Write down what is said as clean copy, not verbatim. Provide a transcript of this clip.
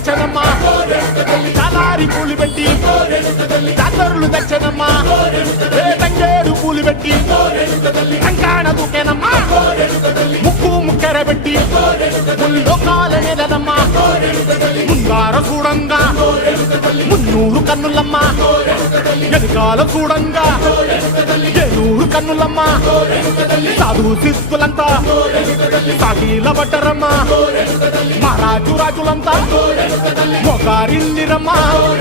వచ్చనమ్మా చాలారి పూలు పెట్టి జాతరులు తెచ్చనమ్మా తంగేరు పూలు పెట్టి కంకాణ దూకేనమ్మా ముక్కు ముక్కెర పెట్టి ముల్లోకాల నెలనమ్మా ముంగార చూడంగా మున్నూరు కన్నులమ్మా వెనుకాల చూడంగా ఏనూరు కన్నులమ్మా సాధు శిస్తులంతా సాగిల పడ్డరమ్మా మహారాజు రాజులంతా మొగారిందిరమ్మా